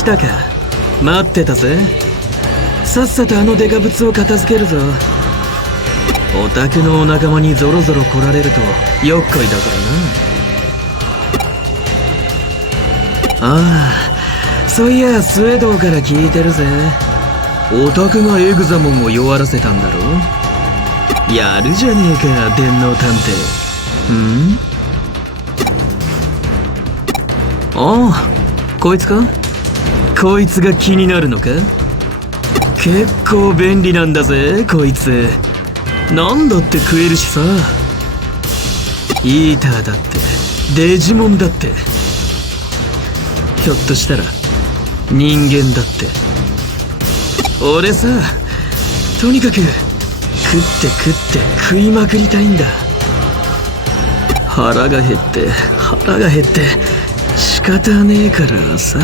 来たか。待ってたぜ。さっさとあのデカブツを片付けるぞ。オタクのお仲間にゾロゾロ来られるとよっこいだからな。ああ、そういやスウェードから聞いてるぜ。オタクがエグザモンを弱らせたんだろ。やるじゃねえか、電脳探偵。ああ、こいつか。こいつが気になるのか。結構便利なんだぜこいつ。なんだって食えるしさ。イーターだってデジモンだって、ひょっとしたら人間だって。俺さ、とにかく食って食いまくりたいんだ。腹が減って仕方ねえからさ。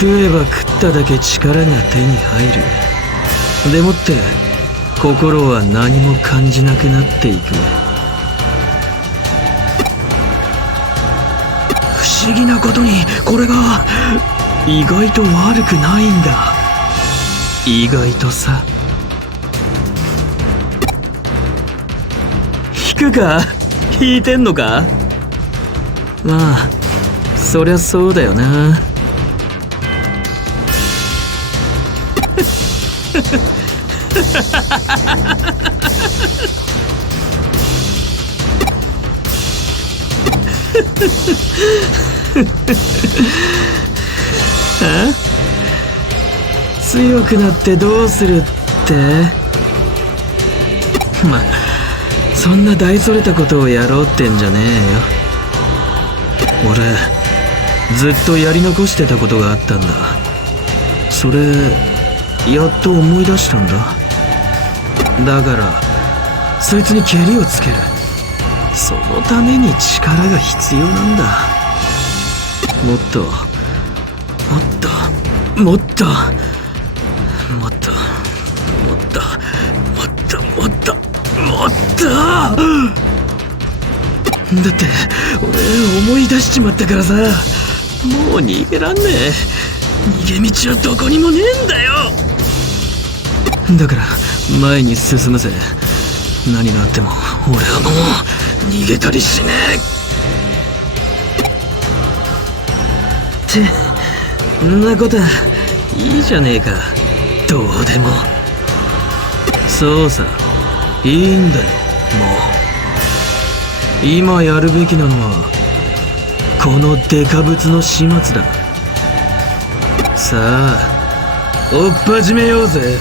食えば食っただけ力が手に入る。でもって心は何も感じなくなっていく。不思議なことにこれが意外と悪くないんだ。意外とさ。引くか？引いてんのか？まあそりゃそうだよな。あ？強くなってどうするって？まあそんな大それたことをやろうってんじゃねえよ。俺ずっとやり残してたことがあったんだ。それやっと思い出したんだ。だからそいつに蹴りをつける。そのために力が必要なんだ。もっとだって俺思い出しちまったからさ。もう逃げらんねえ。逃げ道はどこにもねえんだよ。だから前に進むぜ。何があっても俺はもう逃げたりしねえ。ってんなことはいいじゃねえか。どうでも。そうさ、いいんだよ。もう今やるべきなのはこのデカブツの始末だ。さあ追っ始めようぜ。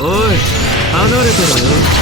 おい、離れてろよ。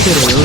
れてるよ。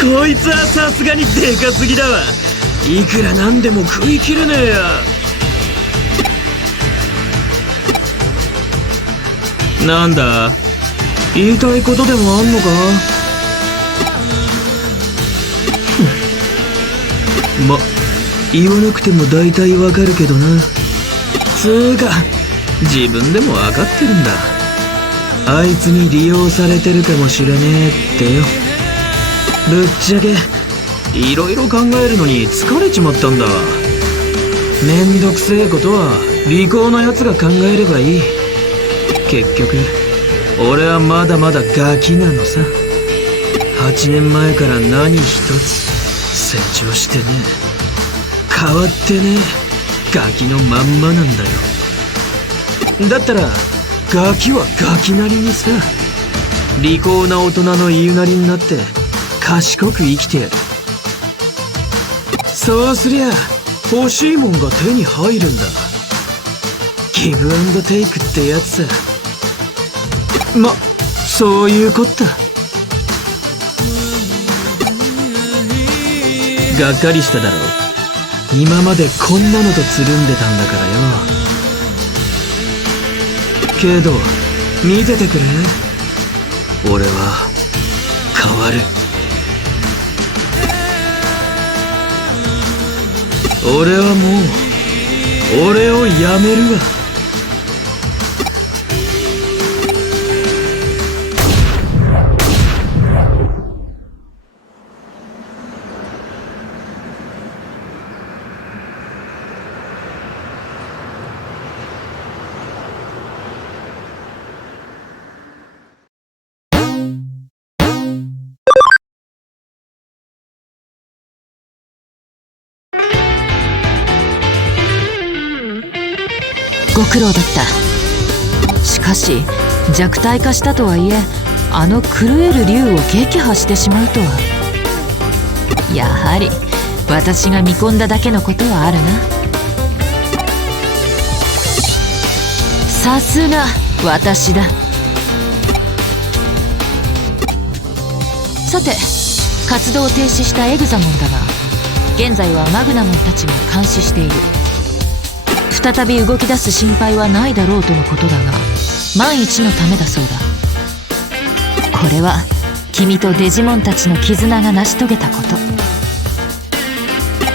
こいつはさすがにでかすぎだわ。いくらなんでも食いきれねえや。なんだ、言いたいことでもあんのか。ま、言わなくても大体わかるけどな。つーか、自分でもわかってるんだ。あいつに利用されてるかもしれねえってよ。ぶっちゃけいろいろ考えるのに疲れちまったんだわ。めんどくせえことは利口なやつが考えればいい。結局俺はまだまだガキなのさ。8年前から何一つ成長してねえ、変わってねえ、ガキのまんまなんだよ。だったらガキはガキなりにさ、利口な大人の言いなりになって賢く生きてやる。そうすりゃ欲しいもんが手に入るんだ。ギブアンドテイクってやつさ。ま、そういうこった。がっかりしただろう。今までこんなのとつるんでたんだからよ。けど見ててくれ、俺は変わる。俺はもう俺をやめるわ。ご苦労だった。しかし弱体化したとはいえ、あの狂える竜を撃破してしまうとは。やはり私が見込んだだけのことはあるな。さすが私だ。さて、活動を停止したエグザモンだが、現在はマグナモンたちが監視している。再び動き出す心配はないだろうとのことだが、万一のためだそうだ。これは君とデジモンたちの絆が成し遂げたこと。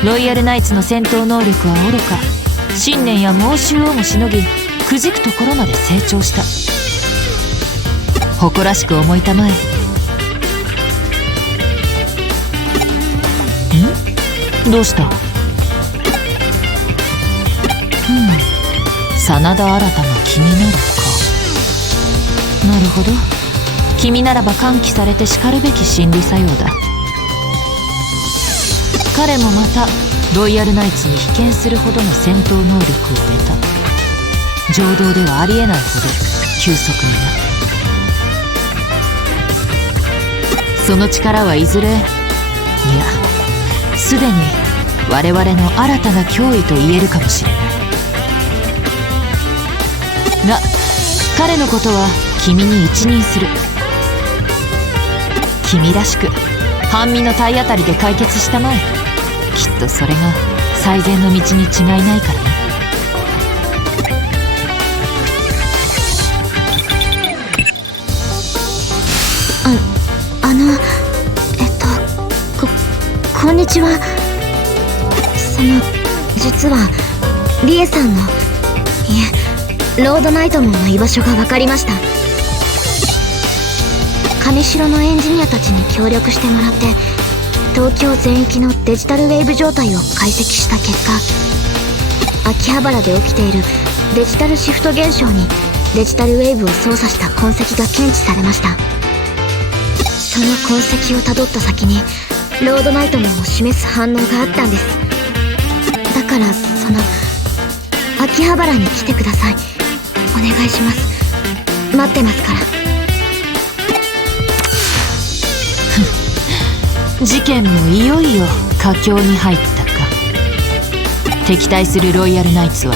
ロイヤルナイツの戦闘能力はおろか、信念や猛襲をもしのぎ、くじくところまで成長した。誇らしく思いたまえ。どうした？真田新が気になるか。なるほど、君ならば喚起されてしかるべき心理作用だ。彼もまたロイヤルナイツに被験するほどの戦闘能力を得た。情動ではありえないほど急速にな。その力はいずれ、いやすでに我々の新たな脅威と言えるかもしれない。が彼のことは君に一任する。君らしく半身の体当たりで解決したまえ。きっとそれが最善の道に違いないからね。こんにちは。実はリエさんの、いえ、ロードナイトモンの居場所が分かりました。上城のエンジニアたちに協力してもらって、東京全域のデジタルウェーブ状態を解析した結果、秋葉原で起きているデジタルシフト現象にデジタルウェーブを操作した痕跡が検知されました。その痕跡をたどった先にロードナイトモンを示す反応があったんです。だから秋葉原に来てください。お願いします。待ってますから。事件もいよいよ佳境に入ったか。敵対するロイヤルナイツは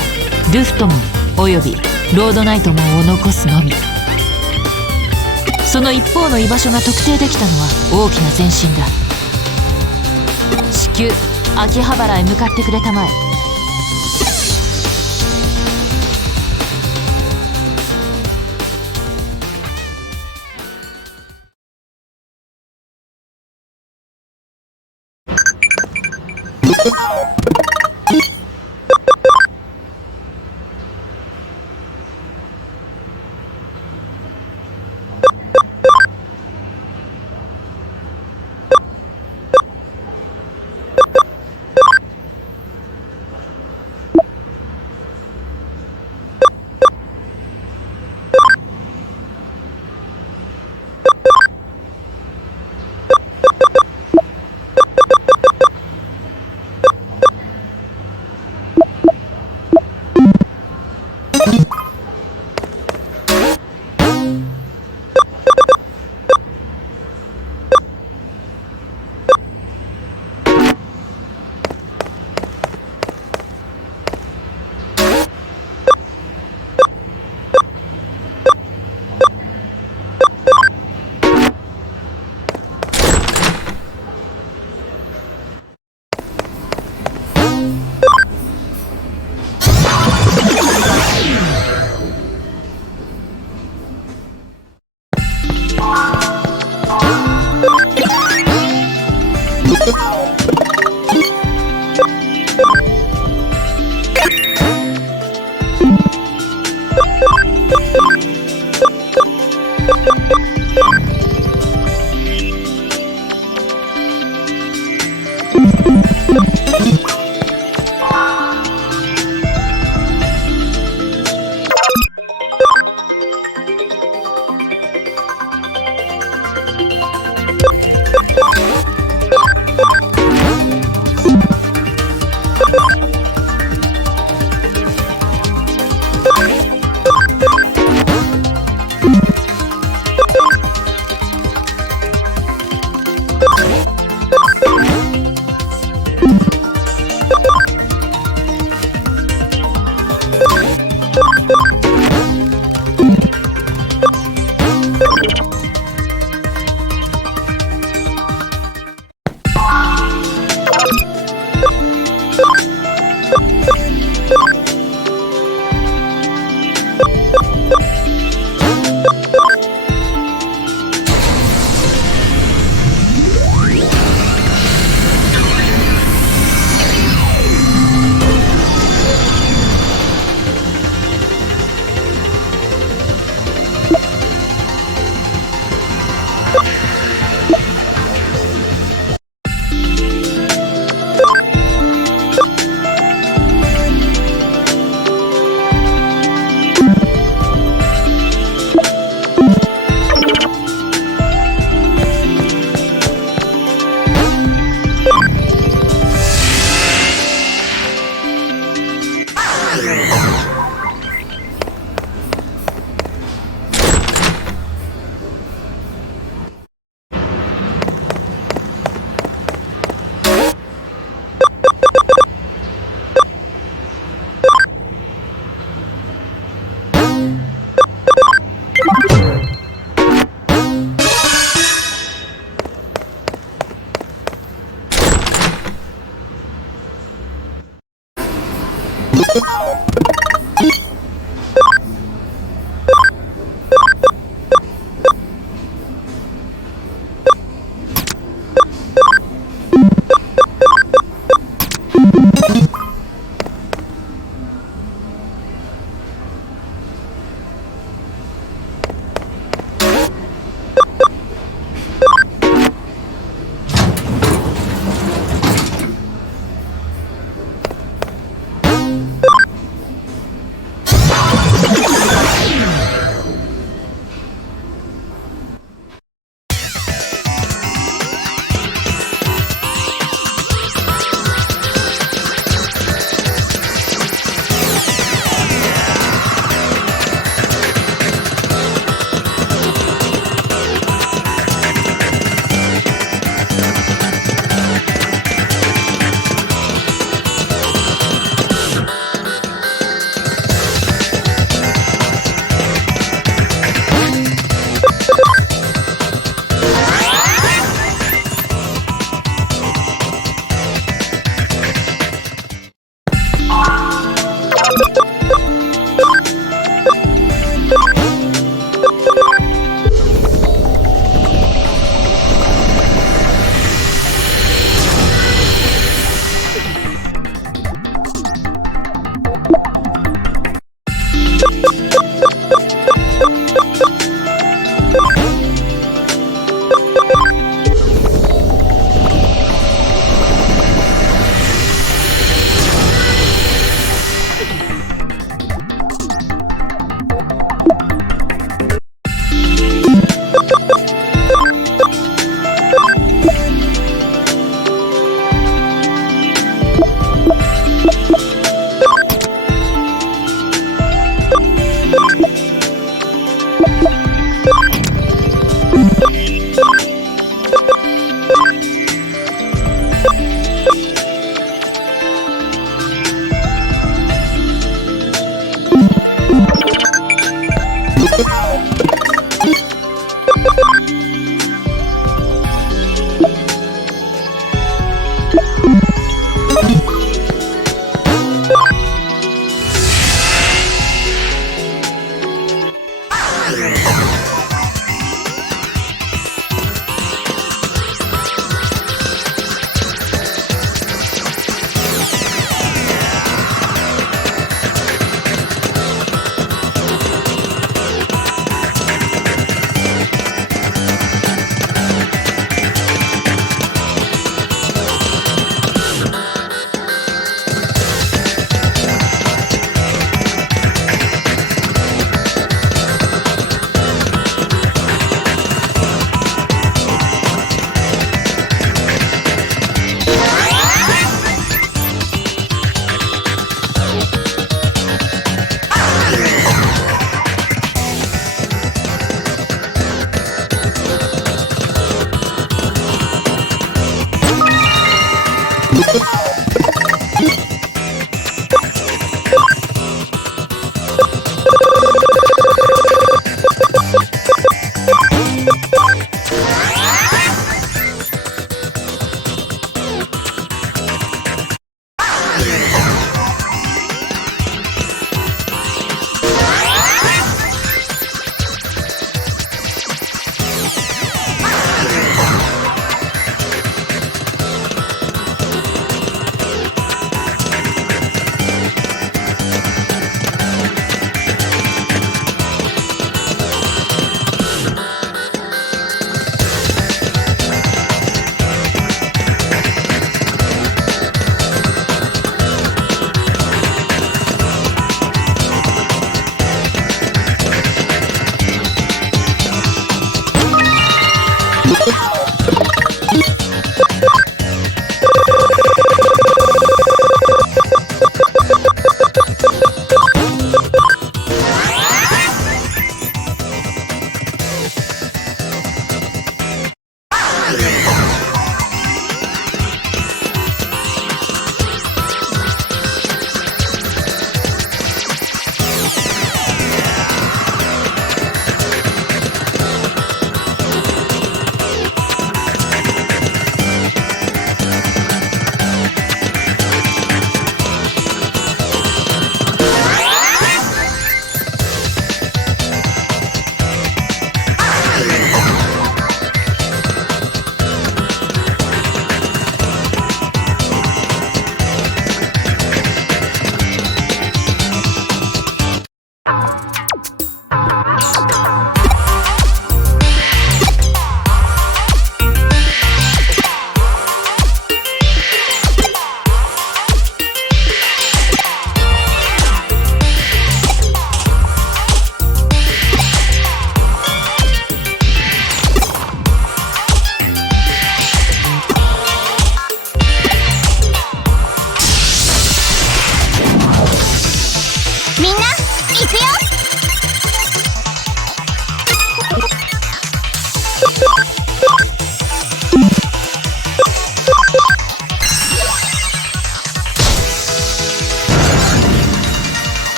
ルフトモンおよびロードナイトモンを残すのみ。その一方の居場所が特定できたのは大きな前進だ。至急秋葉原へ向かってくれたまえ。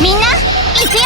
みんな行くよ。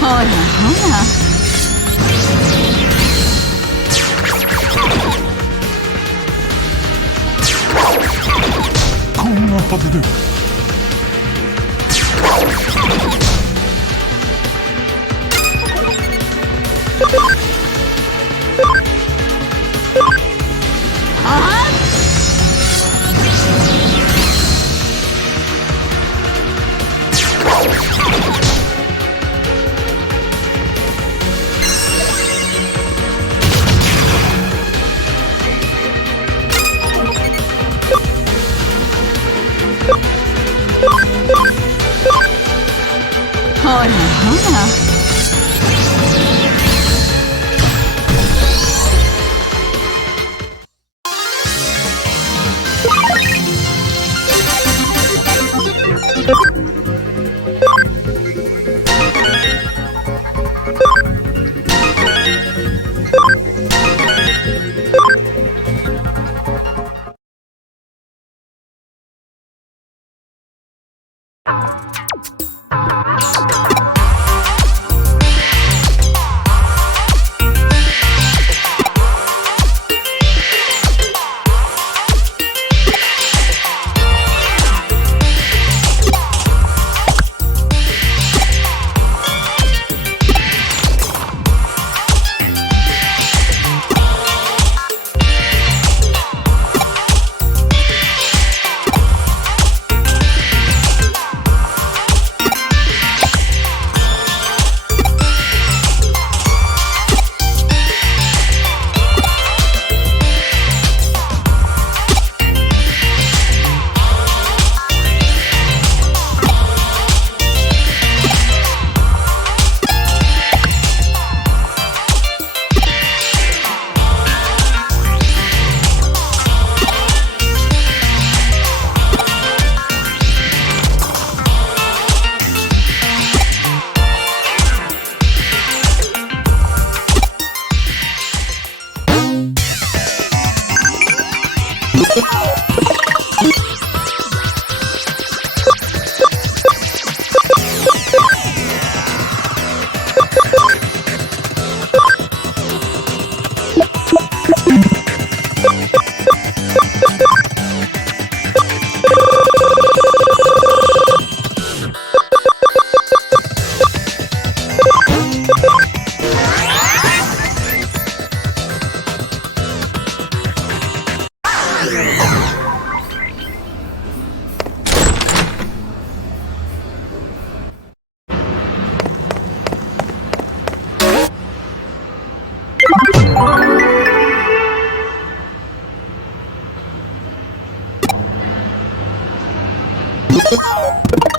ほらほら。こんなはずでらほら。you